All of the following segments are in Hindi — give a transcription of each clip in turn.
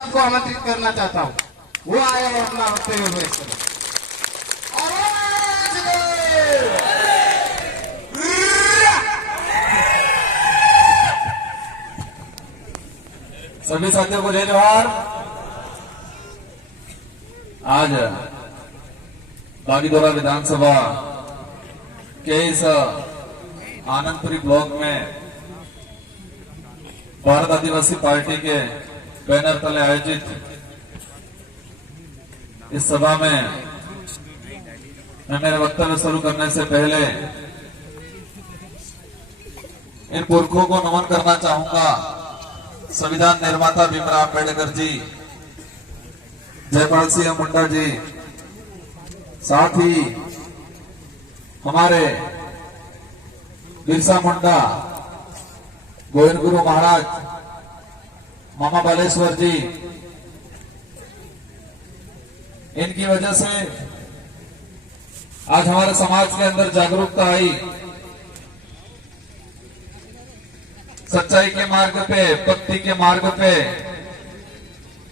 को आमंत्रित करना चाहता हूँ, वो आए और अपना वक्तव्य पेश करें। सभी साथियों को जय जोहार। आज बागीदोरा विधानसभा के इस आनंदपुरी ब्लॉक में भारत आदिवासी पार्टी के बैनर तले आयोजित इस सभा में मैं मेरे वक्तव्य शुरू करने से पहले इन पुरखों को नमन करना चाहूंगा। संविधान निर्माता भीमराव अम्बेडकर जी, जयपाल सिंह मुंडा जी, साथ ही हमारे बिरसा मुंडा, गोविंद गुरु महाराज, मामा बालेश्वर जी, इनकी वजह से आज हमारे समाज के अंदर जागरूकता आई। सच्चाई के मार्ग पे, भक्ति के मार्ग पे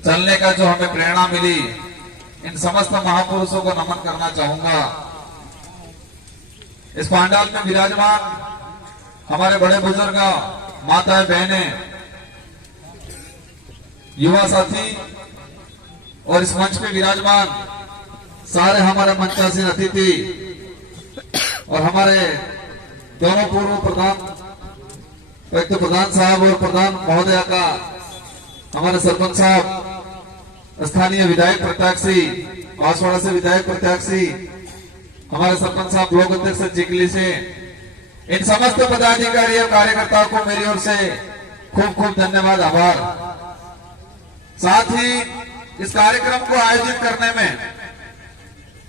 चलने का जो हमें प्रेरणा मिली, इन समस्त महापुरुषों को नमन करना चाहूंगा। इस पंडाल में विराजमान हमारे बड़े बुजुर्ग, माताएं, बहनें, युवा साथी और इस मंच पे विराजमान सारे हमारे मंचासीन अतिथि और हमारे दोनों पूर्व प्रधान, एक तो प्रधान साहब और प्रधान महोदया का, हमारे सरपंच साहब, स्थानीय विधायक प्रत्याशी, बांसवाड़ा से विधायक प्रत्याशी, हमारे सरपंच साहब ब्लॉक अध्यक्ष चिकली से, इन समस्त पदाधिकारी और कार्यकर्ताओं को मेरी ओर से खूब खूब धन्यवाद, आभार। साथ ही इस कार्यक्रम को आयोजित करने में,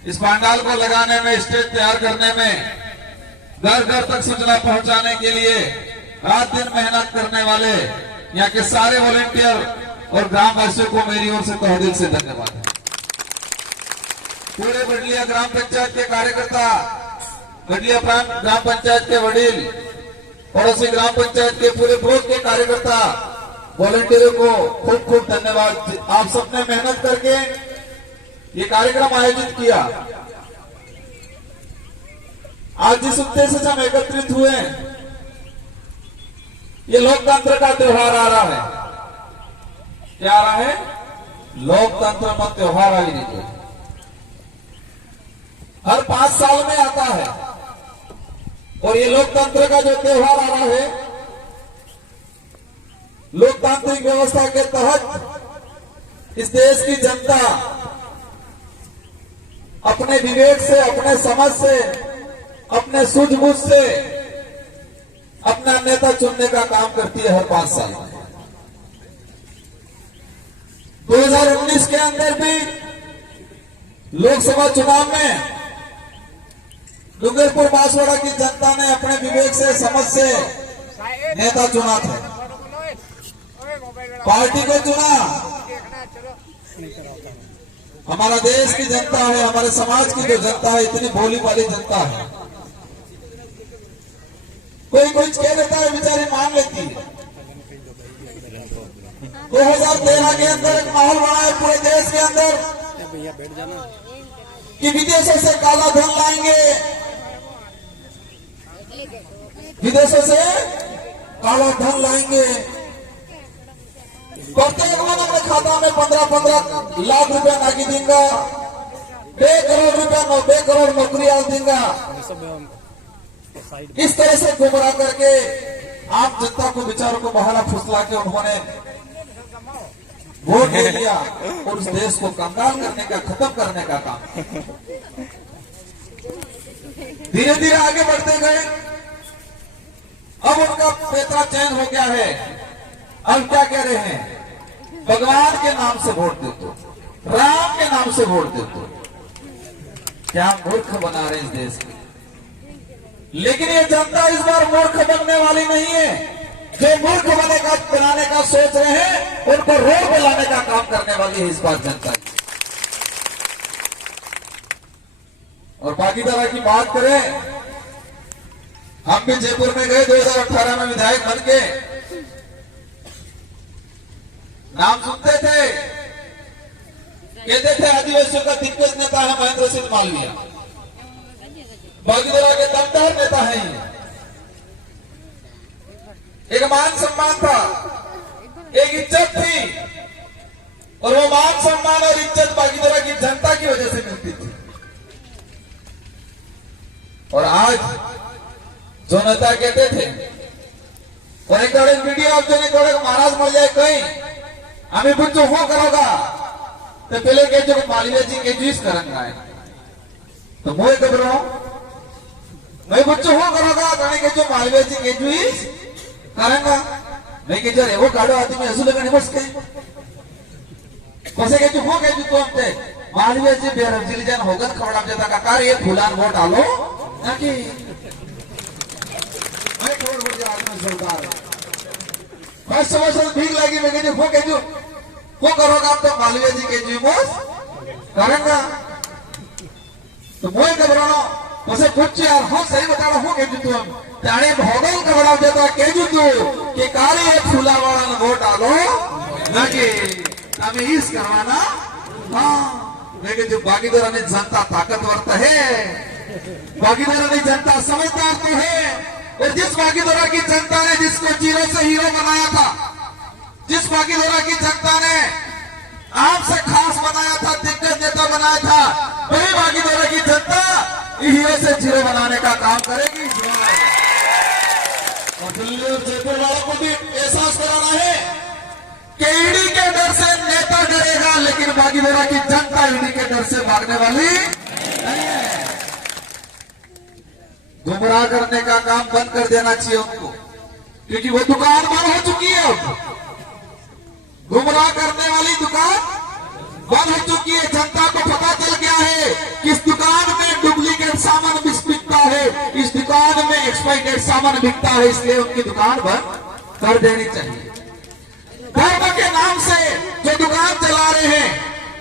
इस पंडाल को लगाने में, स्टेज तैयार करने में, घर घर तक सूचना पहुंचाने के लिए रात दिन मेहनत करने वाले यहाँ के सारे वॉलेंटियर और ग्रामवासियों को मेरी ओर से तहे दिल से धन्यवाद है। पूरे गढ़लिया ग्राम पंचायत के कार्यकर्ता, गढ़लिया ग्राम पंचायत के वडील, पड़ोसी ग्राम पंचायत के पूरे ब्लॉक के कार्यकर्ता, वॉलेंटियरों को खूब खूब धन्यवाद। आप सबने मेहनत करके ये कार्यक्रम आयोजित किया। आज जिस उद्देश्य से हम एकत्रित हुए, ये लोकतंत्र का त्योहार आ रहा है। क्या आ रहा है? लोकतंत्र का त्योहार आ रही है। हर 5 साल में आता है और ये लोकतंत्र का जो त्योहार आ रहा है, लोकतांत्रिक व्यवस्था के तहत इस देश की जनता अपने विवेक से, अपने समझ से, अपने सूझबूझ से अपना नेता चुनने का काम करती है हर 5 साल में। 2019 के अंदर भी लोकसभा चुनाव में डूंगरपुर बांसवाड़ा की जनता ने अपने विवेक से, समझ से नेता चुना था, पार्टी को चुना। हमारा देश की जनता है, हमारे समाज की जो जनता है, इतनी भोली भाली जनता है। कोई कुछ कह देता है, बेचारी मान लेती है। 2013 के अंदर एक माहौल बना है पूरे देश के अंदर कि विदेशों से काला धन लाएंगे, विदेशों से काला धन लाएंगे, प्रत्येक मन अपने खाता में 15-15 लाख रुपया नागी देंगे, 1 करोड़ रुपया 90 करोड़ नौकरियां देंगे। इस तरह से गुमराह करके आम जनता को, विचारों को बहाना फुसला के उन्होंने वोट दे दिया और उस देश को कंगाल करने का, खत्म करने का काम। धीरे धीरे आगे बढ़ते गए। अब उनका पेतरा चयन हो गया है। अब क्या कह रहे हैं? भगवान के नाम से वोट दे दो, राम के नाम से वोट दे दो। क्या मूर्ख बना रहे इस देश को। लेकिन ये जनता इस बार मूर्ख बनने वाली नहीं है। जो मूर्ख बनाने का सोच रहे हैं, उनको रोड पे लाने का काम करने वाली है इस बार जनता। और भागीदारी की बात करें, हम भी जयपुर में गए 2018 में विधायक बन के। नाम सुनते थे, कहते थे आदिवासियों का दिग्गज नेता है महेंद्र सिंह मालवीय, बागीदरा के दमदार नेता है ये। एक मान सम्मान था, एक इज्जत थी, और वो मान सम्मान और इज्जत बागीदरा की जनता की वजह से मिलती थी। और आज जो नेता कहते थे वीडियो आप जो महाराज मर जाए कहीं आम्ही कुछ हो करोगा तो पहले कह जो मालवीय जी के जुइस करेंगे तो मोए घबराओ मैं कुछ हो करोगा तो जो मालवीय जी के जुइस करेंगा मैं कह जर एवो काढो आदमी असू लगे बस के कसे कह हो कह तो हमते मालवीय जी बेरजिल जन होगन खवडाम जता का कार ये फुलान वोट आलो नाकी मैं छोड़ हो जा आदमी सरकार बस समझ भीग लगी मैं कह जो वो करोगा आप तो मालवीय जी के जुइस करेंगा तो मोए घबरानो पसे पूछ यार हो सही बताना हो कह तू हम त्याने भोगल खवडाम जता कह तू कि कार ये फुलावाळान वोट आलो नाकी आम्ही ईस करवाना हाँ लेकिन जो बागीदरा ने जनता ताकतवर तो है, बागीदरा ने जनता समझदार तो है। और जिस बागीदरा की जनता ने जिसको जीरो से हीरो बनाया था, जिस बागीदरा की जनता ने आपसे खास बनाया था, दिग्गज नेता बनाया था, वही बागीदरा की जनता हीरो से जीरो बनाने का काम करेगी। और दिल्ली और जयपुर वालों को भी एहसास कराना है कि ईडी के डर से नेता डरेगा, लेकिन बागीदरा की जनता ईडी के डर से भागने वाली नहीं है। गुमराह करने का काम बंद कर देना चाहिए उनको, क्योंकि वो दुकान बंद हो चुकी है। अब गुमराह करने वाली दुकान बंद हो चुकी है। जनता को पता चल गया है कि इस दुकान में डुप्लीकेट सामान बिकता है, इस दुकान में एक्सपायर्ड सामान बिकता है, इसलिए उनकी दुकान बंद कर देनी चाहिए। धर्म के नाम से जो दुकान चला रहे हैं,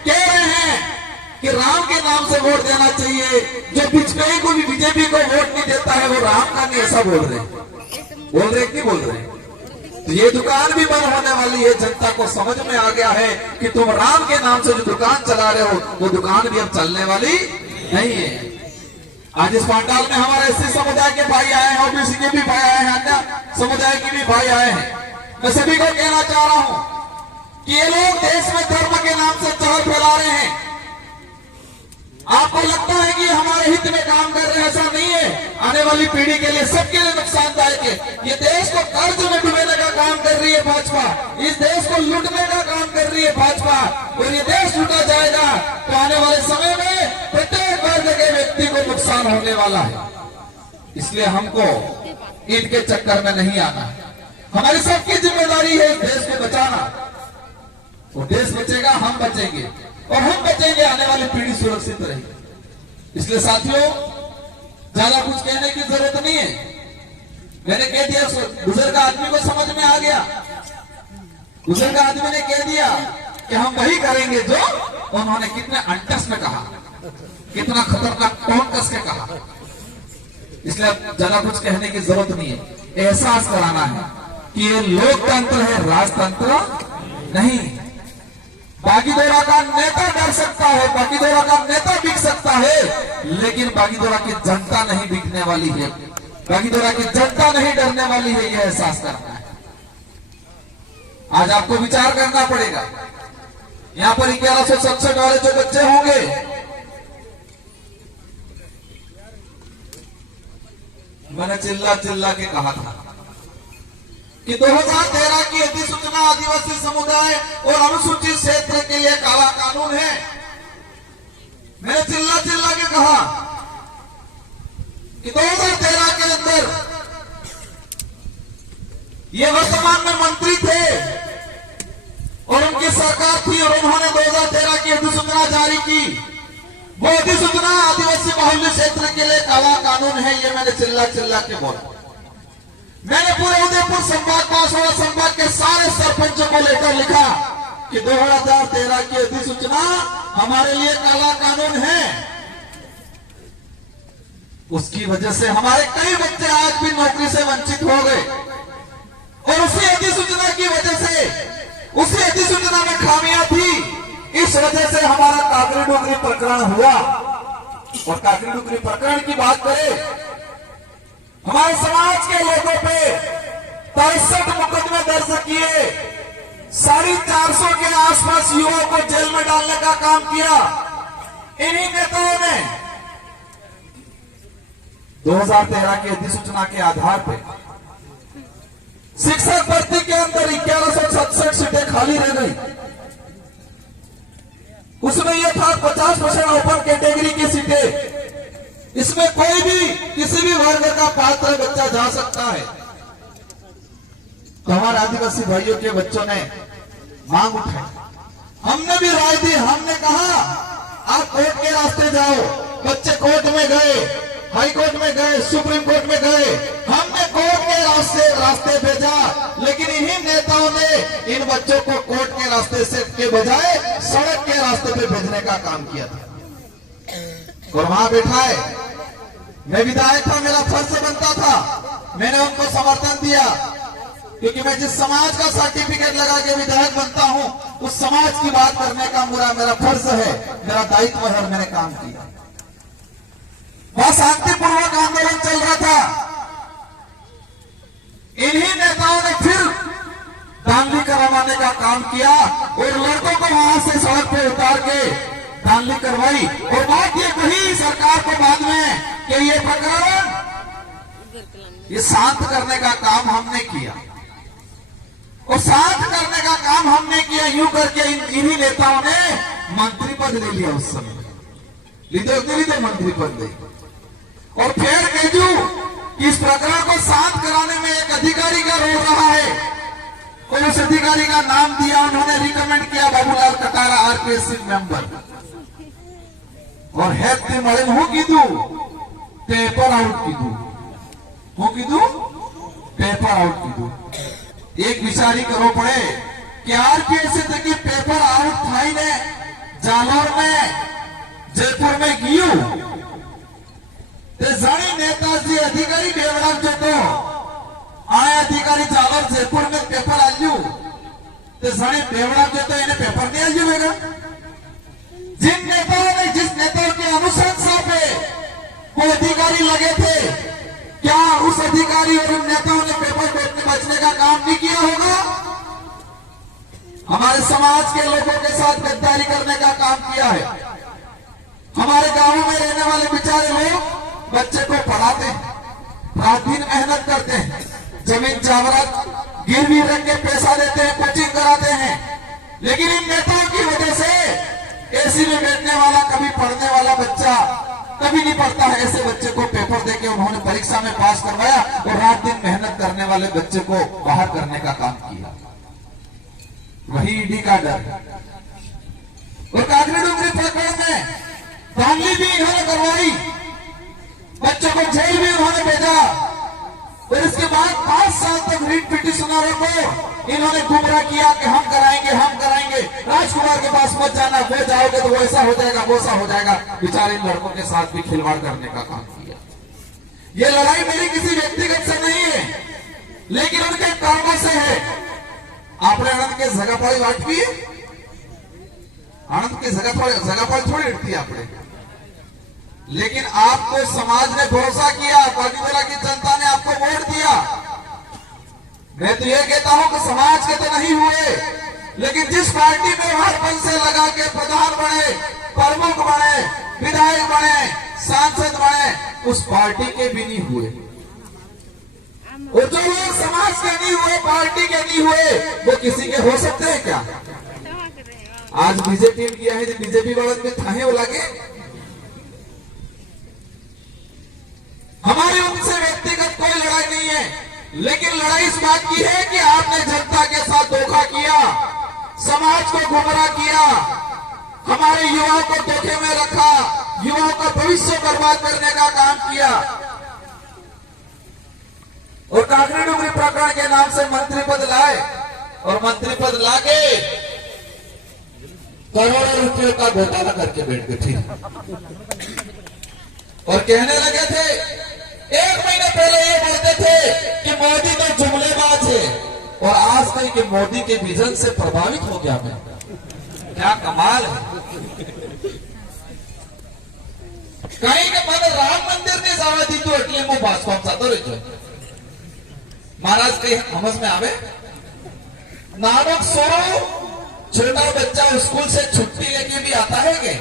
कह रहे हैं कि राम के नाम से वोट देना चाहिए, जो बीजेपी को भी बीजेपी को वोट नहीं देता है वो राम का नहीं, ऐसा बोल रहे कि बोल रहे हैं। तो ये दुकान भी बंद होने वाली है। जनता को समझ में आ गया है कि तुम राम के नाम से जो दुकान चला रहे हो वो दुकान भी अब चलने वाली नहीं है। आज इस पंडाल में हमारे एससी समुदाय के भाई आए हैं, ओबीसी के भी भाई आए हैं, अन्य समुदाय के भी भाई आए हैं। मैं सभी को कहना चाह रहा हूं कि ये लोग देश में धर्म के नाम से जहर फैला रहे हैं। आपको लगता है कि हमारे हित में काम कर रहे हैं, ऐसा नहीं है। आने वाली पीढ़ी के लिए, सबके लिए नुकसानदायक है। ये देश को कर्ज में डुबेने का काम कर रही है भाजपा, इस देश को लूटने का काम कर रही है भाजपा, और ये देश लूटा जाएगा तो आने वाले समय में प्रत्येक वर्ग के व्यक्ति को नुकसान होने वाला है। इसलिए हमको इनके चक्कर में नहीं आना। हमारी सबकी जिम्मेदारी है इस देश को बचाना। वो देश बचेगा, हम बचेंगे, और हम बचेंगे, आने वाली पीढ़ी सुरक्षित रहेगी। इसलिए साथियों, ज्यादा कुछ कहने की जरूरत नहीं है। मैंने कह दिया, बुजुर्ग आदमी को समझ में आ गया। बुजुर्ग आदमी ने कह दिया कि हम वही करेंगे जो उन्होंने कितने अंटस में कहा, कितना खतरनाक कौन कस के कहा। इसलिए ज्यादा कुछ कहने की जरूरत नहीं है। एहसास कराना है कि ये लोकतंत्र है, राजतंत्र नहीं। बागीदरा का नेता डर सकता है, बागीदरा का नेता बिक सकता है, लेकिन बागीदरा की जनता नहीं बिकने वाली है, बागीदरा की जनता नहीं डरने वाली है। यह एहसास करना है। आज आपको विचार करना पड़ेगा। यहां पर 1167 वाले जो बच्चे होंगे, मैंने चिल्ला चिल्ला के कहा था कि 2013 की अधिसूचना आदिवासी समुदाय और अनुसूचित क्षेत्र के लिए काला कानून है। मैंने चिल्ला चिल्ला के कहा कि 2013 के अंदर ये वर्तमान में मंत्री थे और उनकी सरकार थी, और उन्होंने 2013 की अधिसूचना जारी की। वो अधिसूचना आदिवासी बाहुल्य क्षेत्र के लिए काला कानून है। ये मैंने चिल्ला चिल्ला के बोला। मैंने पूरे उदयपुर संभाग, बांसवाड़ा संभाग के सारे सरपंचों को लेकर लिखा कि 2013 की अधिसूचना हमारे लिए काला कानून है। उसकी वजह से हमारे कई बच्चे आज भी नौकरी से वंचित हो गए, और उसी अधिसूचना की वजह से, उसी अधिसूचना में खामियां थी। इस इस वजह से हमारा काकरी डुगरी प्रकरण हुआ। और काकरी डुगरी प्रकरण की बात करें, हमारे समाज के लोगों पे 63 मुकदमे दर्ज किए, 450 के आसपास युवाओं को जेल में डालने का काम किया इन्हीं नेताओं ने। 2013 की अधिसूचना के आधार पर शिक्षक भर्ती के अंदर 1167 सीटें खाली रह गई। उसमें यह था 50% ओपन कैटेगरी की सीटें, इसमें कोई भी किसी भी वर्ग का पात्र बच्चा जा सकता है। तो हमारे आदिवासी भाइयों के बच्चों ने मांग उठाई, हमने भी राय दी। हमने कहा आप कोर्ट के रास्ते जाओ। बच्चे कोर्ट में गए, हाई कोर्ट में गए, सुप्रीम कोर्ट में गए, हमने कोर्ट के रास्ते भेजा। लेकिन इन्हीं नेताओं ने इन बच्चों को कोर्ट के रास्ते से के बजाय सड़क के रास्ते पे भेजने का काम किया था। और वहां बैठा है, मैं विधायक था, मेरा फर्ज बनता था, मैंने उनको समर्थन दिया, क्योंकि मैं जिस समाज का सर्टिफिकेट लगा के विधायक बनता हूं उस समाज की बात करने का मेरा फर्ज है, मेरा दायित्व है, और मैंने काम किया। वहां शांतिपूर्वक आंदोलन चल रहा था। इन्हीं नेताओं ने फिर दांडी करवाने का काम किया और लड़कों को वहां से सड़क पे उतार के दांडी करवाई। और बात ये कही सरकार को बाद में कि ये प्रकरण ये शांत करने का काम हमने किया, और शांत करने का काम हमने किया। यूं करके इन्हीं नेताओं ने मंत्री पद ले लिया। उस समय लीधे मंत्री पद ले, और फिर केजू इस प्रकरण को शांत कराने में एक अधिकारी का रोल रहा है। और उस अधिकारी का नाम दिया, उन्होंने रिकमेंड किया बाबूलाल कटारा, आरपीएससी मेंबर। और हेत्ते मरे हूं कीधु पेपर आउट कीधु, हूं कीधु पेपर आउट कीधु। एक विचारी करो पड़े कि आरपीएससी तक पेपर आउट थाई ने जालोर में जयपुर में गयु जानी नेताजी अधिकारी बेवड़ा जो तो आए अधिकारी जालोर जयपुर में पेपर आजू जानी बेवड़ा जो तो इन्हें पेपर नहीं आजूगा। जिन नेताओं ने जिस नेताओं की अनुशंसा पे वो अधिकारी लगे थे, क्या उस अधिकारी और उन नेताओं ने पेपर बचने का काम नहीं किया होगा? हमारे समाज के लोगों के साथ गद्दारी करने का काम किया है। हमारे गांवों में रहने वाले बेचारे लोग बच्चे को पढ़ाते हैं, रात दिन मेहनत करते हैं, जमीन जावरात गिरवी रख के पैसा देते हैं, कोचिंग कराते हैं। लेकिन इन नेताओं की वजह से एसी में बैठने वाला, कभी पढ़ने वाला बच्चा कभी नहीं पढ़ता है। ऐसे बच्चे को पेपर देके उन्होंने परीक्षा में पास करवाया और रात दिन मेहनत करने वाले बच्चे को बाहर करने का काम किया। वही ईडी का डर। और काकरी डुगरी प्रकरण में धांधली भी इन्होंने करवाई, बच्चों को जेल भी उन्होंने भेजा। और इसके बाद 5 साल तक रीट पिटिशनरों को इन्होंने गुमराह किया कि हम कराएंगे, हम कराएंगे, राजकुमार के पास मत जाना, वो जाओगे तो वो ऐसा हो जाएगा, वो ऐसा हो जाएगा। बेचारे लड़कों के साथ भी खिलवाड़ करने का काम किया। ये लड़ाई मेरी किसी व्यक्तिगत से नहीं है, लेकिन उनके कामों से है। आपने आनंद के जगह बात की, आनंद की जगह थोड़ी उठती है आपने, लेकिन आपको समाज ने भरोसा किया, बागीपुरा की जनता ने आपको वोट दिया। मैं तो ये कहता हूं कि समाज के तो नहीं हुए, लेकिन जिस पार्टी में हर पन से लगा के प्रधान बने, प्रमुख बने, विधायक बने, सांसद बने, उस पार्टी के भी नहीं हुए। और जो लोग समाज के नहीं हुए, पार्टी के नहीं हुए, वो किसी के हो सकते हैं क्या? आज बीजेपी ने किया है, जो बीजेपी वाले में थाहे वो लगे। हमारी उनसे व्यक्तिगत कोई लड़ाई नहीं है, लेकिन लड़ाई इस बात की है कि आपने जनता के साथ धोखा किया, समाज को गुमराह किया, हमारे युवाओं को धोखे में रखा, युवाओं का भविष्य बर्बाद करने का काम किया। और काकरी डुगरी प्रकरण के नाम से मंत्री पद लाए, और मंत्री पद लाके करोड़ों रुपयों का घोटाला करके बैठ गए थे। और कहने लगे थे, 1 महीने पहले ये बोलते थे कि मोदी तो जुमलेबाज है, और आज कहीं कि मोदी के विजन से प्रभावित हो गया मैं। क्या कमाल है। कहीं के मैंने राम मंदिर ने जावा दी तो એટલે હું બાસકોમ જતો રહ્યો महाराज कहीं समझ में आवे। नानक सोरो छोटा बच्चा स्कूल से छुट्टी लेके भी आता है के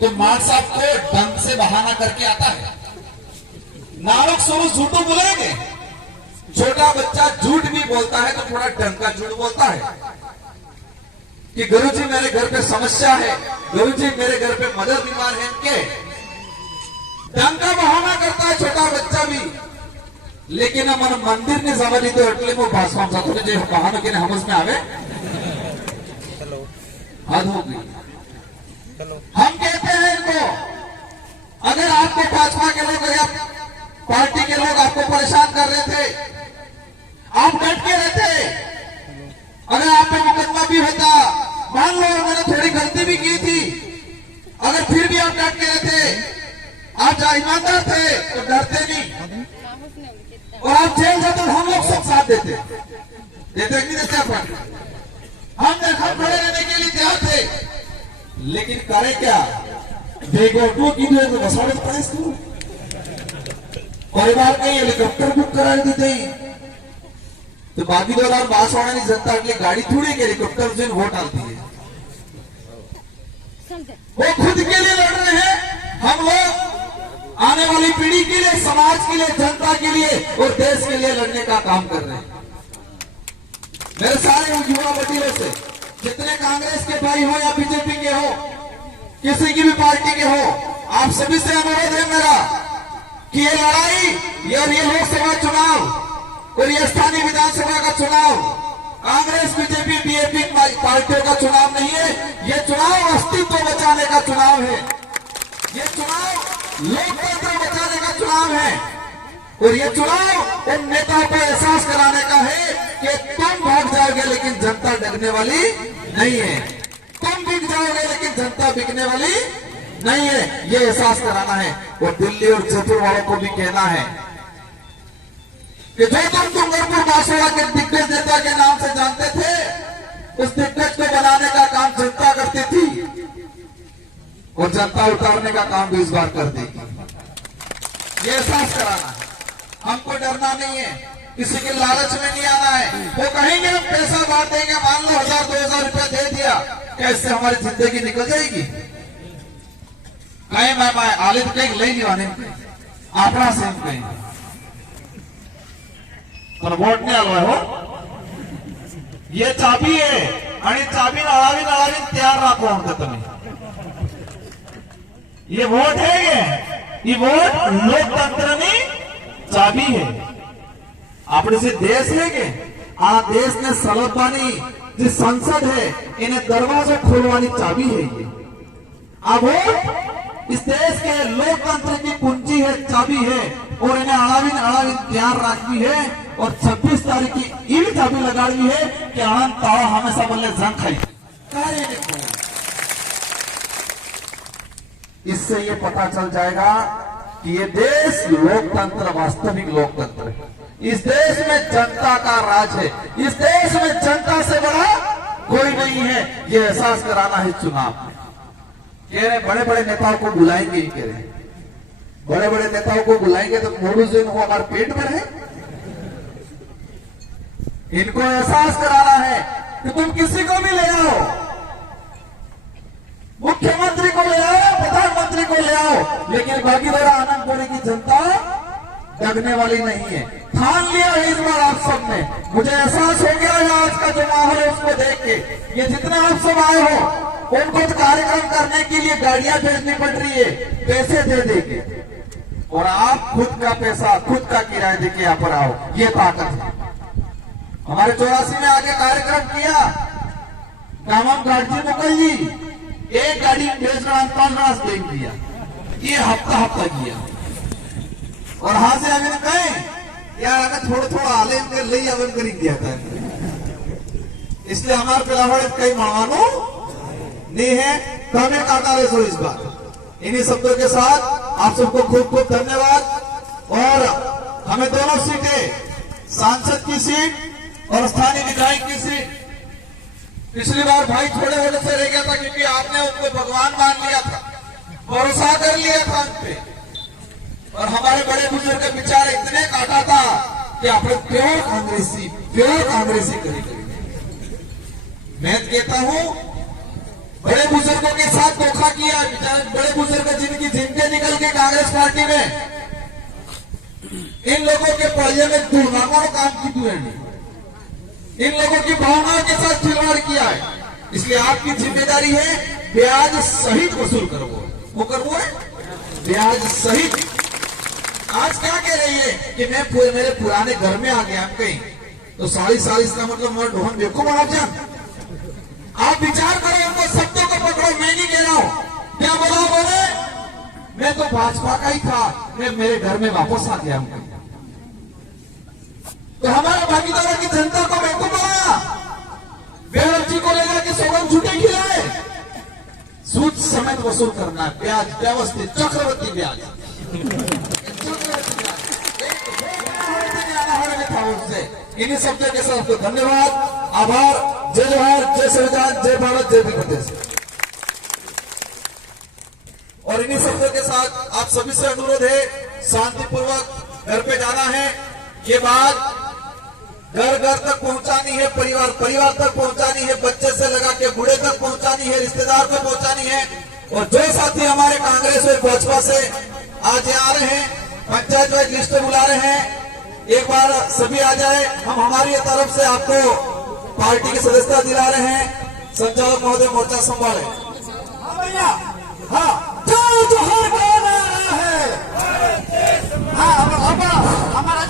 तो मार साहब को ढंग से बहाना करके आता है। नानक सोरो झूठ बोलेंगे, छोटा बच्चा झूठ भी बोलता है तो थोड़ा ढंग का झूठ बोलता है कि गुरुजी मेरे घर पे समस्या है, गुरुजी मेरे घर पे मदर बीमार है के ढंग का बहाना करता है छोटा बच्चा भी। लेकिन मन मंदिर ने जमा दी तो એટલે वो भाषण साथों ने जो बहाना के समझ में आवे हद हो गई। हम कहते हैं इनको, अगर आपको भाजपा के लोग या पार्टी के लोग आपको परेशान कर रहे थे, आप डट के रहते, अगर आप पे मुकदमा भी होता, मान लो उन्होंने थोड़ी गलती भी की थी, अगर फिर भी आप डट के रहते, आप ईमानदार थे तो डरते नहीं और आप जेल जाते तो हम लोग सब साथ देते कि नहीं देते अपन, हम खड़े रहने के लिए तैयार थे। लेकिन करे क्या, बेगोटो की वसाड़त पड़े तू परिवार के हेलीकॉप्टर बुक करा दी तो बाकी दौरान बांसवाड़ा की जनता के लिए गाड़ी थोड़ी के हेलीकॉप्टर से वोट डालती है। वो खुद के लिए लड़ रहे हैं, हम लोग आने वाली पीढ़ी के लिए, समाज के लिए, जनता के लिए और देश के लिए लड़ने का काम कर रहे हैं। मेरे सारे युवा वकीलों से, जितने कांग्रेस के भाई हो या बीजेपी के हो, किसी की भी पार्टी के हो, आप सभी से अनुरोध है मेरा कि ये लड़ाई और ये लोकसभा चुनाव और ये स्थानीय विधानसभा का चुनाव कांग्रेस बीजेपी बीएपी पार्टियों का चुनाव नहीं है। ये चुनाव अस्तित्व बचाने का चुनाव है, ये चुनाव लोकतंत्र बचाने का चुनाव है और ये चुनाव उन नेताओं को एहसास कराने का है कि तुम भाग जाओगे लेकिन जनता डरने वाली नहीं है, तुम बिक जाओगे लेकिन जनता बिकने वाली नहीं है, ये एहसास कराना है। और दिल्ली और जयपुर वालों को भी कहना है कि जो तुम डूंगरपुर बांसवाड़ा के दिग्गज नेता के नाम से जानते थे, उस दिग्गज को बनाने का काम जनता करती थी और जनता उतारने का काम भी इस बार कर देगी। ये एहसास कराना है, हमको डरना नहीं है, किसी के लालच में नहीं आना है। वो कहेंगे हम पैसा बांट देंगे, मान लो 1000-2000 रुपया दे दिया, कैसे हमारी जिंदगी निकल जाएगी। कहीं मैं आलित कहीं ले नहीं आने अपना से कहीं पर वोट नहीं आलो हो, ये चाबी है आणि चाबी नळावी नळावी तैयार राखो हमको तुम्हें। ये वोट है ये वोट लोकतंत्र की चाबी है। अपने से देश है के आ देश ने सलभवानी जो संसद है इन्हें दरवाजा खोलवानी चाबी है। ये आ वोट इस देश के लोकतंत्र की कुंजी है, चाबी है और इन्हें अड़ाविन अड़ाविन तैयार रखनी है। और 26 तारीख की ये भी चाबी लगानी है कि आनंद तावा हमेशा बोले जंग खाई। इससे ये पता चल जाएगा कि ये देश लोकतंत्र वास्तविक लोकतंत्र है। इस देश में जनता का राज है, इस देश में जनता से बड़ा कोई नहीं है। ये एहसास कराना है चुनाव। कह रहे बड़े बड़े नेताओं को बुलाएंगे ही, कह रहे बड़े बड़े नेताओं को बुलाएंगे तो मोड़ू जो इनको हमारे पेट में रहे। इनको एहसास कराना है कि तुम किसी को भी ले आओ, मुख्यमंत्री को ले आओ, प्रधानमंत्री को ले आओ, लेकिन बाकी द्वारा आनंदपुरी की जनता डगने वाली नहीं है। ठान लिया है इस बार आप सब ने। मुझे एहसास हो गया है आज का जो माहौल है उसको देख के, ये जितने आप सब आए हो उनको तो कार्यक्रम करने के लिए गाड़ियां भेजनी पड़ रही है, पैसे दे देंगे और आप खुद का पैसा खुद का किराया देके यहाँ पर आओ। ये ताकत है। हमारे 84 में आगे कार्यक्रम किया, दामम गाड़ी मुकल जी एक गाड़ी भेज रहा 5 देख दिया, ये हफ्ता किया और हाथ से आगे कहे यार अगर थोड़ा थोड़ा हाले इनके ले अवन कर दिया था। इसलिए हमारे पिलावड़ कई मानो नहीं है तो हमें काटा ले सो इस बार। इन्हीं शब्दों के साथ आप सबको खूब खूब धन्यवाद। और हमें दोनों सीटें, सांसद की सीट और स्थानीय विधायक की सीट पिछली बार भाई थोड़े होने से रह गया था क्योंकि आपने उनको भगवान मान लिया था, भरोसा कर लिया था उन पे। और हमारे बड़े बुजुर्ग के विचार इतने काटा था कि आपने प्योर कांग्रेसी करी। मैं कहता हूं बड़े बुजुर्गों के साथ धोखा किया। बेचारे बड़े बुजुर्ग जिनकी जिनके निकल के कांग्रेस पार्टी में, इन लोगों के पढ़िए में दुर्नामा काम की हुए, इन लोगों की भावनाओं के साथ खिलवाड़ किया है। इसलिए आपकी जिम्मेदारी है ब्याज सहित वसूल करो। वो करवो है ब्याज सहित। आज क्या कह रही है कि मैं मेरे पुराने घर में आ गया कहीं, तो 40 इसका मतलब मैं ढोहन देखो बड़ा जान। आप विचार करो, उनको शब्दों को पकड़ो। मैं नहीं कह रहा हूं क्या बोला बोले, मैं तो भाजपा का ही था, मैं मेरे घर में वापस आ गया हूं। तो हमारे भागीदारों की जनता को बेवकूफ बनाया, बेवकूफी को ले जाके सोगन झूठे खिलाए। सूद समेत वसूल करना है, ब्याज व्यवस्थित चक्रवर्ती ब्याज। इन्हीं शब्दों के साथ आपको धन्यवाद, आभार, जय जोहार, जय संविधान, जय भारत, जय प्रदेश। और इन्हीं शब्दों के साथ आप सभी से अनुरोध है, शांतिपूर्वक घर पे जाना है। ये बात घर घर तक पहुंचानी है, परिवार तक पहुंचानी है, बच्चे से लगा के बूढ़े तक पहुंचानी है, रिश्तेदार तक पहुंचानी है। और जो साथी हमारे कांग्रेस और भाजपा से आज यहाँ आ रहे हैं, पंचायत वाइज लिस्ट बुला रहे हैं, एक बार सभी आ जाए। हम हमारी तरफ से आपको पार्टी की सदस्यता दिला रहे हैं। संचालक महोदय मोर्चा संभाले। हाँ भैया, हाँ, जय जोहार बोल रहा है। हाँ, हमारा